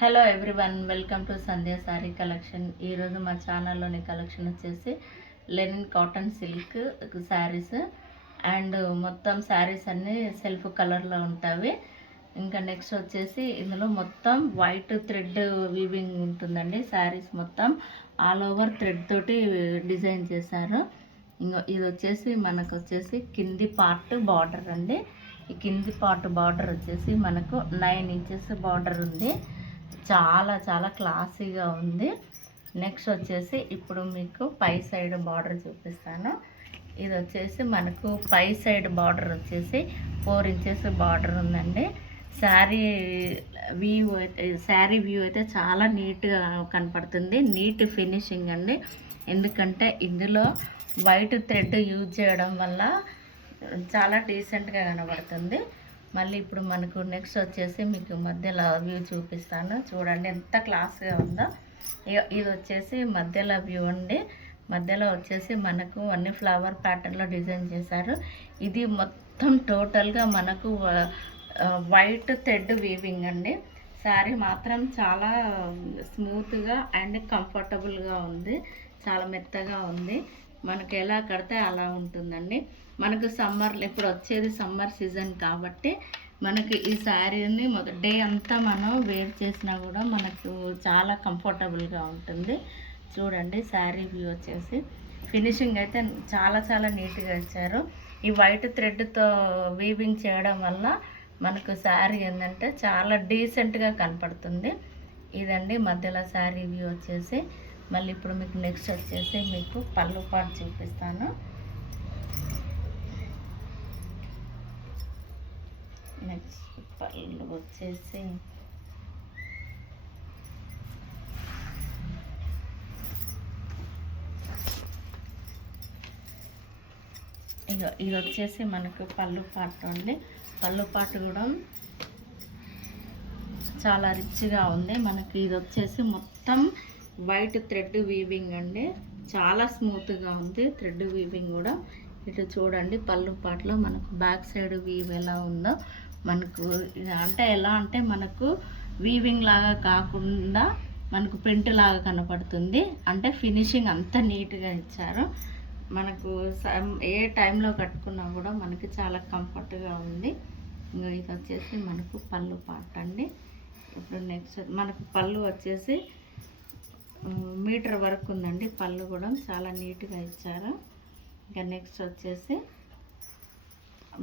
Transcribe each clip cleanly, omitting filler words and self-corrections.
Hello everyone, welcome to Sandhya sorry collection. ఈరోజు మా ఛానల్లోని collection వచ్చేసి linen cotton silk saris and మొత్తం శారీస్ అన్నీ సెల్ఫ్ కలర్లో ఉంటాయి. ఇంకా నెక్స్ట్ వచ్చేసి ఇందులో మొత్తం వైట్ థ్రెడ్ వీవింగ్ ఉంటుందండి. శారీస్ మొత్తం ఆల్ ఓవర్ థ్రెడ్ తోటి డిజైన్ చేశారు. ఇంకా ఇది వచ్చేసి మనకు వచ్చేసి కింది పార్ట్ బార్డర్ అండి. ఈ కింది పార్ట్ బార్డర్ వచ్చేసి మనకు 9 ఇంచెస్ బార్డర్ ఉంది. చాలా చాలా క్లాసీగా ఉంది. నెక్స్ట్ వచ్చేసి ఇప్పుడు మీకు పై సైడ్ బార్డర్ చూపిస్తాను. ఇది వచ్చేసి మనకు పై సైడ్ బార్డర్ వచ్చేసి 4 ఇంచెస్ బార్డర్ ఉందండి. శారీ వ్యూ అయితే చాలా నీట్గా కనపడుతుంది. నీట్ ఫినిషింగ్ అండి. ఎందుకంటే ఇందులో వైట్ థ్రెడ్ యూజ్ చేయడం వల్ల చాలా డీసెంట్గా కనబడుతుంది. మళ్ళీ ఇప్పుడు మనకు నెక్స్ట్ వచ్చేసి మీకు మధ్యలో వ్యూ చూపిస్తాను. చూడండి ఎంత క్లాస్గా ఉందో. ఇది వచ్చేసి మధ్యలో వ్యూ అండి. మధ్యలో వచ్చేసి మనకు అన్ని ఫ్లవర్ ప్యాటర్న్లో డిజైన్ చేశారు. ఇది మొత్తం టోటల్గా మనకు వైట్ థ్రెడ్ వీవింగ్ అండి. శారీ మాత్రం చాలా స్మూత్గా అండ్ కంఫర్టబుల్గా ఉంది. చాలా మెత్తగా ఉంది. మనకు ఎలా కడితే అలా ఉంటుందండి. మనకు సమ్మర్లో ఇప్పుడు వచ్చేది సమ్మర్ సీజన్ కాబట్టి మనకి ఈ శారీని డే అంతా మనం వేర్ చేసినా కూడా మనకు చాలా కంఫర్టబుల్గా ఉంటుంది. చూడండి శారీ వ్యూ వచ్చేసి ఫినిషింగ్ అయితే చాలా చాలా నీట్గా ఇచ్చారు. ఈ వైట్ థ్రెడ్తో వీవింగ్ చేయడం వల్ల మనకు శారీ ఏంటంటే చాలా డీసెంట్గా కనపడుతుంది. ఇదండి మధ్యలో శారీ వ్యూ వచ్చేసి. మళ్ళీ ఇప్పుడు మీకు నెక్స్ట్ వచ్చేసి మీకు పళ్ళు పాటు చూపిస్తాను. నెక్స్ట్ పళ్ళు వచ్చేసి ఇది వచ్చేసి మనకు పళ్ళు పాటు అండి. పళ్ళు పాటు కూడా చాలా రిచ్గా ఉంది. మనకి ఇది వచ్చేసి మొత్తం వైట్ థ్రెడ్ వీవింగ్ అండి. చాలా స్మూత్గా ఉంది థ్రెడ్ వీవింగ్ కూడా. ఇటు చూడండి పళ్ళు పాటలో మనకు బ్యాక్ సైడ్ వీవ్ ఎలా ఉందో. మనకు అంటే ఎలా అంటే మనకు వీవింగ్ లాగా కాకుండా మనకు ప్రింట్ లాగా కనపడుతుంది. అంటే ఫినిషింగ్ అంత నీట్గా ఇచ్చారు. మనకు ఏ టైంలో కట్టుకున్నా కూడా మనకి చాలా కంఫర్ట్గా ఉంది. ఇంకా ఇది వచ్చేసి మనకు పళ్ళు పాట అండి. ఇప్పుడు నెక్స్ట్ మనకు పళ్ళు వచ్చేసి మీటర్ వరకు ఉందండి. పళ్ళు కూడా చాలా నీట్గా ఇచ్చారు. ఇంకా నెక్స్ట్ వచ్చేసి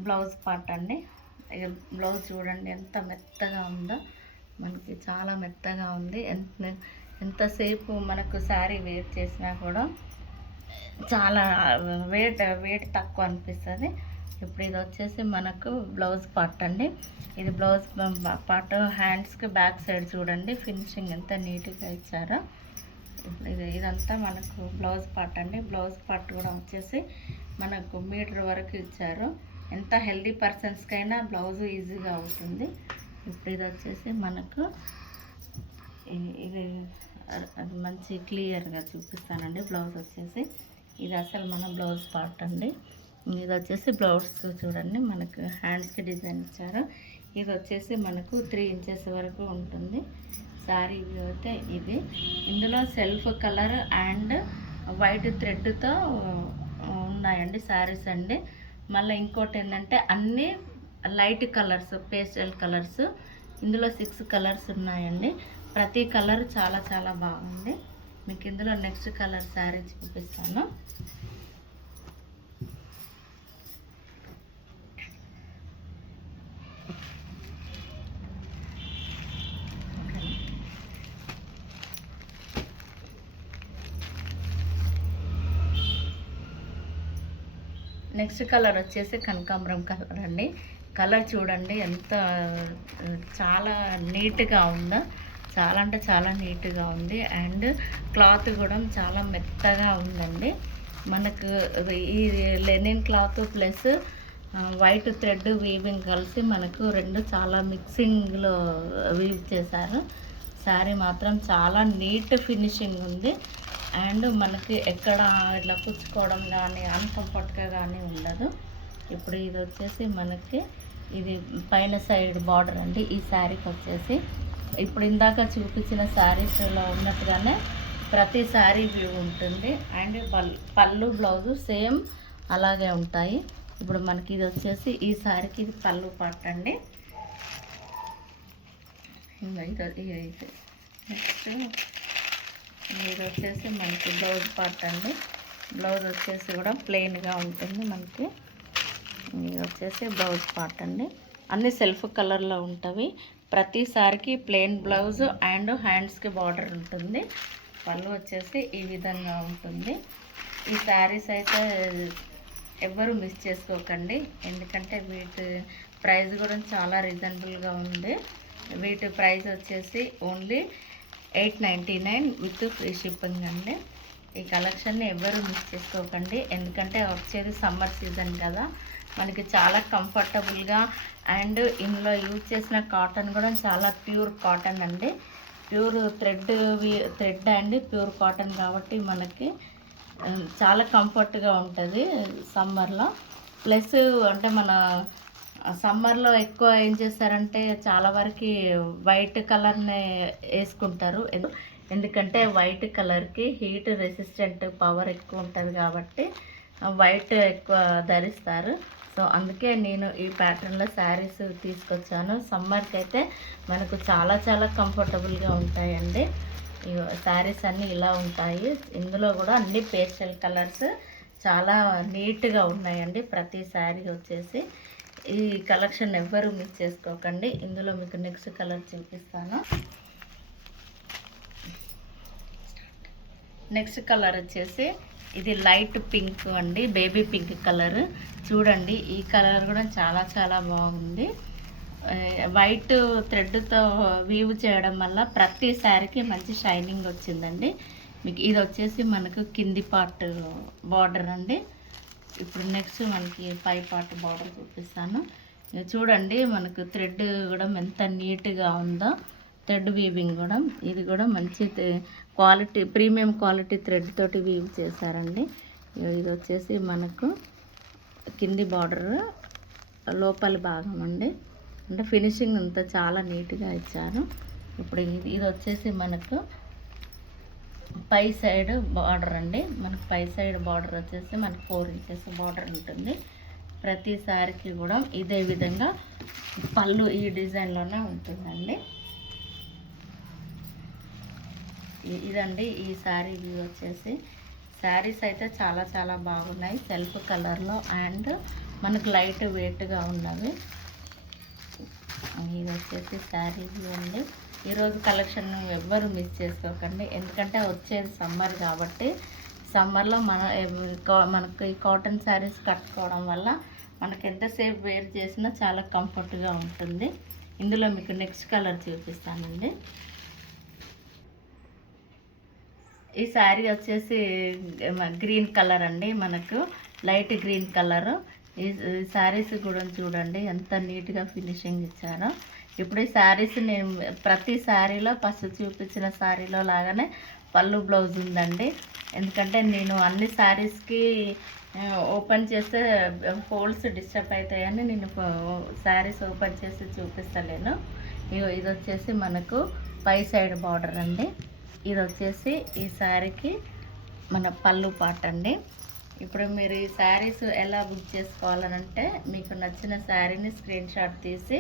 బ్లౌజ్ పార్ట్ అండి. బ్లౌజ్ చూడండి ఎంత మెత్తగా ఉందో. మనకి చాలా మెత్తగా ఉంది. ఎంతసేపు మనకు శారీ వేర్ చేసినా కూడా చాలా వెయిట్ తక్కువ అనిపిస్తుంది. ఇప్పుడు ఇది వచ్చేసి మనకు బ్లౌజ్ పార్ట్ అండి. ఇది బ్లౌజ్ పార్ట్ హ్యాండ్స్కి బ్యాక్ సైడ్ చూడండి ఫినిషింగ్ ఎంత నీట్గా ఇచ్చారో. ఇదంతా మనకు బ్లౌజ్ పార్ట్ అండి. బ్లౌజ్ పార్ట్ కూడా వచ్చేసి మనకు మీటర్ వరకు ఇచ్చారు. ఎంత హెల్దీ పర్సన్స్కైనా బ్లౌజ్ ఈజీగా అవుతుంది. ఇప్పుడు ఇది వచ్చేసి మనకు ఇది మంచి క్లియర్గా చూపిస్తానండి. బ్లౌజ్ వచ్చేసి ఇది అసలు మన బ్లౌజ్ పార్ట్ అండి. ఇది వచ్చేసి బ్లౌజ్ చూడండి మనకు హ్యాండ్స్కి డిజైన్ ఇచ్చారు. ఇది వచ్చేసి మనకు 3 ఇంచెస్ వరకు ఉంటుంది. శారీ వ్యూ అయితే ఇది. ఇందులో సెల్ఫ్ కలర్ అండ్ వైట్ థ్రెడ్తో ఉన్నాయండి శారీస్ అండి. మళ్ళీ ఇంకోటి ఏంటంటే అన్నీ లైట్ కలర్స్, పేస్టల్ కలర్స్. ఇందులో 6 కలర్స్ ఉన్నాయండి. ప్రతి కలర్ చాలా చాలా బాగుంది. మీకు ఇందులో నెక్స్ట్ కలర్ శారీ చూపిస్తాను. నెక్స్ట్ కలర్ వచ్చేసి కనకాంబరం కలర్ అండి. కలర్ చూడండి ఎంత చాలా నీట్గా ఉందో. చాలా అంటే చాలా నీట్గా ఉంది. అండ్ క్లాత్ కూడా చాలా మెత్తగా ఉందండి. మనకు ఈ linen cloth plus white thread weaving కలిసి మనకు రెండు చాలా మిక్సింగ్లో వీవ్ చేశారు. శారీ మాత్రం చాలా నీట్ ఫినిషింగ్ ఉంది. అండ్ మనకి ఎక్కడ ఇట్లా పుచ్చుకోవడం కానీ అన్కంఫర్ట్గా కానీ ఉండదు. ఇప్పుడు ఇది వచ్చేసి మనకి ఇది పైన సైడ్ బార్డర్ అండి. ఈ శారీకి వచ్చేసి ఇప్పుడు ఇందాక చూపించిన శారీస్లో ఉన్నట్టుగానే ప్రతి శారీ వ్యూ ఉంటుంది. అండ్ పళ్ళు బ్లౌజు సేమ్ అలాగే ఉంటాయి. ఇప్పుడు మనకి ఇది వచ్చేసి ఈ శారీకి ఇది పళ్ళు పార్ట్ అండి. నెక్స్ట్ ఇది వచ్చేసి మనకి బ్లౌజ్ పార్ట్ అండి. బ్లౌజ్ వచ్చేసి కూడా ప్లెయిన్గా ఉంటుంది మనకి. ఇది వచ్చేసి బ్లౌజ్ పార్ట్ అండి. అన్ని సెల్ఫ్ కలర్లో ఉంటవి. ప్రతిసారికి ప్లెయిన్ బ్లౌజ్ అండ్ హ్యాండ్స్కి బార్డర్ ఉంటుంది. పళ్ళు వచ్చేసి ఈ విధంగా ఉంటుంది. ఈ శారీస్ అయితే ఎవ్వరూ మిస్ చేసుకోకండి, ఎందుకంటే వీటి ప్రైస్ కూడా చాలా రీజనబుల్గా ఉంది. వీటి ప్రైస్ వచ్చేసి ఓన్లీ 899 విత్ ఫ్రీ షిప్పింగ్ అండి. ఈ కలెక్షన్ని ఎవ్వరూ మిస్ చేసుకోకండి, ఎందుకంటే వచ్చేది సమ్మర్ సీజన్ కదా, మనకి చాలా కంఫర్టబుల్గా. అండ్ ఇందులో యూజ్ చేసిన కాటన్ కూడా చాలా ప్యూర్ కాటన్ అండి. ప్యూర్ థ్రెడ్ అండి, ప్యూర్ కాటన్ కాబట్టి మనకి చాలా కంఫర్ట్గా ఉంటుంది సమ్మర్లో. ప్లస్ అంటే మన సమ్మర్లో ఎక్కువ ఏం చేస్తారంటే చాలా వరకు వైట్ కలర్ని వేసుకుంటారు, ఎందుకంటే వైట్ కలర్కి హీట్ రెసిస్టెంట్ పవర్ ఎక్కువ ఉంటుంది కాబట్టి వైట్ ఎక్కువ ధరిస్తారు. సో అందుకే నేను ఈ ప్యాటర్న్లో శారీస్ తీసుకొచ్చాను. సమ్మర్కి అయితే మనకు చాలా చాలా కంఫర్టబుల్గా ఉంటాయండి. ఈ శారీస్ అన్నీ ఇలా ఉంటాయి. ఇందులో కూడా అన్ని పేస్టల్ కలర్స్ చాలా నీట్గా ఉన్నాయండి. ప్రతి శారీ వచ్చేసి ఈ కలెక్షన్ ఎవ్వరూ మిస్ చేసుకోకండి. ఇందులో మీకు నెక్స్ట్ కలర్ చూపిస్తాను. నెక్స్ట్ కలర్ వచ్చేసి ఇది లైట్ పింక్ అండి, బేబీ పింక్ కలర్. చూడండి ఈ కలర్ కూడా చాలా చాలా బాగుంది. వైట్ థ్రెడ్తో వీవ్ చేయడం వల్ల ప్రతి శారీకి మంచి షైనింగ్ వచ్చిందండి. మీకు ఇది వచ్చేసి మనకు కింది పార్ట్ బార్డర్ అండి. ఇప్పుడు నెక్స్ట్ మనకి పై పార్ట్ బార్డర్ చూపిస్తాను. చూడండి మనకు థ్రెడ్ కూడా ఎంత నీట్గా ఉందో, థ్రెడ్ వీవింగ్ కూడా. ఇది కూడా మంచి క్వాలిటీ, ప్రీమియం క్వాలిటీ థ్రెడ్ తోటి వీవ్ చేశారండి. ఇది వచ్చేసి మనకు కింది బార్డర్, లోపలి భాగం అండి. అంటే ఫినిషింగ్ అంతా చాలా నీట్గా ఇచ్చారు. ఇప్పుడు ఇది వచ్చేసి మనకు పై సైడ్ బార్డర్ అండి. మనకు పై సైడ్ బార్డర్ వచ్చేసి మనకు 4 ఇంచెస్ బార్డర్ ఉంటుంది. ప్రతి సారికి కూడా ఇదే విధంగా పళ్ళు ఈ డిజైన్లోనే ఉంటుందండి. ఇదండి ఈ శారీ వ్యూ వచ్చేసి. శారీస్ అయితే చాలా చాలా బాగున్నాయి, సెల్ఫ్ కలర్లో అండ్ మనకు లైట్ వెయిట్గా ఉన్నవి. ఇది వచ్చేసి శారీ వ్యూ అండి. ఈరోజు కలెక్షన్ ఎవ్వరు మిస్ చేసుకోకండి, ఎందుకంటే వచ్చేది సమ్మర్ కాబట్టి సమ్మర్లో మనకు ఈ కాటన్ శారీస్ కట్టుకోవడం వల్ల మనకు ఎంతసేపు వేర్ చేసినా చాలా కంఫర్ట్గా ఉంటుంది. ఇందులో మీకు నెక్స్ట్ కలర్ చూపిస్తానండి. ఈ శారీ వచ్చేసి గ్రీన్ కలర్ అండి, మనకు లైట్ గ్రీన్ కలరు. ఈ శారీస్ కూడా చూడండి ఎంత నీట్గా ఫినిషింగ్ ఇచ్చారో. ఇప్పుడు ఈ శారీస్ నేను ప్రతి శారీలో ఫస్ట్ చూపించిన శారీలో లాగానే పళ్ళు బ్లౌజ్ ఉందండి. ఎందుకంటే నేను అన్ని శారీస్కి ఓపెన్ చేస్తే ఫోల్డ్స్ డిస్టర్బ్ అవుతాయని నేను శారీస్ ఓపెన్ చేసి చూపిస్తలేను. ఇది వచ్చేసి మనకు పై సైడ్ బార్డర్ అండి. ఇది వచ్చేసి ఈ శారీకి మన పళ్ళు పార్ట్ అండి. ఇప్పుడు మీరు ఈ శారీస్ ఎలా బుక్ చేసుకోవాలనంటే మీకు నచ్చిన శారీని స్క్రీన్ షాట్ తీసి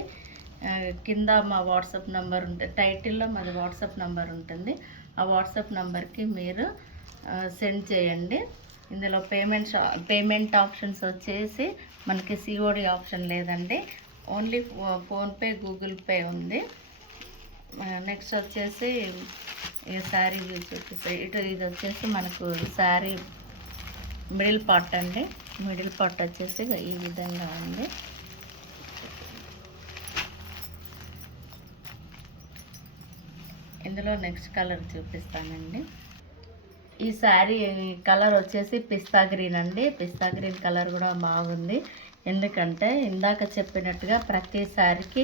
కింద మా వాట్సాప్ నెంబర్ ఉంటుంది, టైటిల్లో మాది వాట్సాప్ నెంబర్ ఉంటుంది. ఆ వాట్సాప్ నెంబర్కి మీరు సెండ్ చేయండి. ఇందులో పేమెంట్ ఆప్షన్స్ వచ్చేసి మనకి సిఓడి ఆప్షన్ లేదండి, ఓన్లీ ఫోన్పే, గూగుల్ పే ఉంది. నెక్స్ట్ వచ్చేసి ఈ శారీ చూపిస్తాయి. ఇది వచ్చేసి మనకు శారీ మిడిల్ పార్ట్ అండి. మిడిల్ పార్ట్ వచ్చేసి ఈ విధంగా ఉంది. ఇందులో నెక్స్ట్ కలర్ చూపిస్తానండి. ఈ శారీ కలర్ వచ్చేసి పిస్తా గ్రీన్ అండి. పిస్తా గ్రీన్ కలర్ కూడా బాగుంది, ఎందుకంటే ఇందాక చెప్పినట్టుగా ప్రతి శారీకి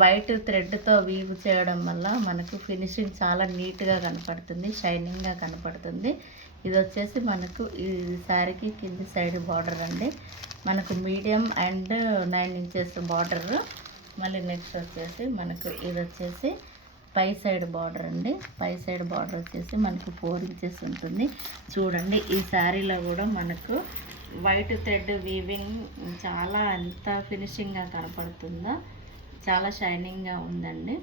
వైట్ థ్రెడ్తో వీవ్ చేయడం వల్ల మనకు ఫినిషింగ్ చాలా నీట్గా కనపడుతుంది, షైనింగ్గా కనపడుతుంది. ఇది వచ్చేసి మనకు ఈ శారీకి కింది సైడ్ బార్డర్ అండి. మనకు మీడియం అండ్ 9 ఇంచెస్ బార్డర్. మళ్ళీ నెక్స్ట్ వచ్చేసి మనకు ఇది వచ్చేసి పై సైడ్ బార్డర్ అండి. పై సైడ్ బార్డర్ వచ్చేసి మనకు 4 ఇంచెస్ ఉంటుంది. చూడండి ఈ శారీలో కూడా మనకు వైట్ థ్రెడ్ వీవింగ్ చాలా ఎంత ఫినిషింగ్గా కనపడుతుందో, చాలా షైనింగ్గా ఉందండి.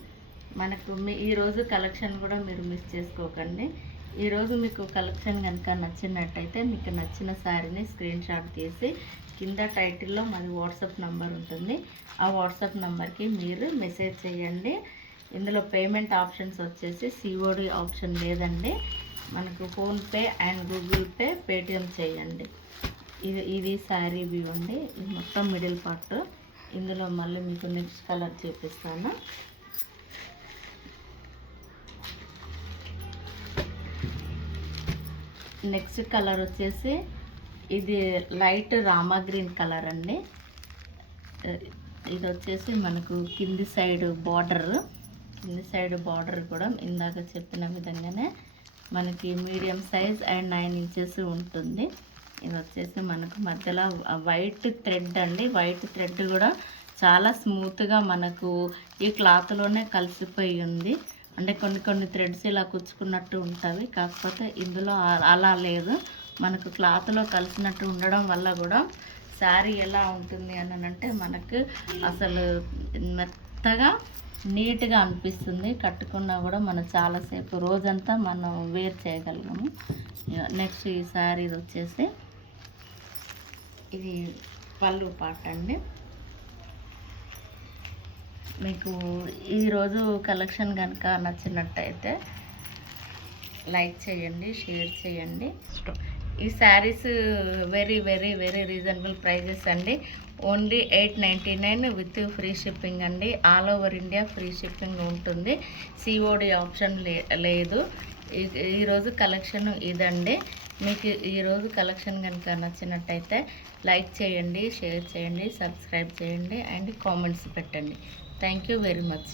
మనకు ఈరోజు కలెక్షన్ కూడా మీరు మిస్ చేసుకోకండి. ఈరోజు మీకు కలెక్షన్ కనుక నచ్చినట్టయితే మీకు నచ్చిన శారీని స్క్రీన్ షాట్ తీసి కింద టైటిల్లో మాది వాట్సాప్ నెంబర్ ఉంటుంది. ఆ వాట్సాప్ నెంబర్కి మీరు మెసేజ్ చేయండి. ఇందులో పేమెంట్ ఆప్షన్స్ వచ్చేసి సిఓడి ఆప్షన్ లేదండి. మనకు PhonePe and Google pay, Paytm చేయండి. ఇది శారీ వ్యూ అండి. ఇది మొత్తం మిడిల్ పార్ట్. ఇందులో మళ్ళీ మీకు నెక్స్ట్ కలర్ చూపిస్తాను. నెక్స్ట్ కలర్ వచ్చేసి ఇది లైట్ రామా గ్రీన్ కలర్ అండి. ఇది వచ్చేసి మనకు కింది సైడ్ బార్డర్ కూడా ఇందాక చెప్పిన విధంగానే మనకి మీడియం సైజ్ అండ్ 9 ఇంచెస్ ఉంటుంది. ఇది వచ్చేసి మనకు మధ్యలో వైట్ థ్రెడ్ అండి. వైట్ థ్రెడ్ కూడా చాలా స్మూత్గా మనకు ఈ క్లాత్లోనే కలిసిపోయి ఉంది. అంటే కొన్ని థ్రెడ్స్ ఇలా కుచ్చుకున్నట్టు ఉంటుంది. కాకపోతే ఇందులో అలా లేదు. మనకు క్లాత్లో కలిసినట్టు ఉండడం వల్ల కూడా శారీ ఎలా ఉంటుంది అని అంటే మనకు అసలు మెత్తగా నీట్గా అనిపిస్తుంది. కట్టుకున్నా కూడా మనం చాలాసేపు రోజంతా మనం వేర్ చేయగలము. నెక్స్ట్ ఈ శారీ వచ్చేసి ఇది పళ్ళు పాట అండి. మీకు ఈరోజు కలెక్షన్ కనుక నచ్చినట్టయితే లైక్ చేయండి, షేర్ చేయండి. ఈ saris very very very reasonable prices అండి. ఓన్లీ 899 విత్ ఫ్రీ షిప్పింగ్ అండి. All over India free shipping ఉంటుంది. సిఓడి ఆప్షన్ లేదు. ఈరోజు కలెక్షన్ ఇదండి. మీకు ఈరోజు కలెక్షన్ కనుక నచ్చినట్టయితే లైక్ చేయండి, షేర్ చేయండి, సబ్స్క్రైబ్ చేయండి అండ్ కామెంట్స్ పెట్టండి. Thank you very much.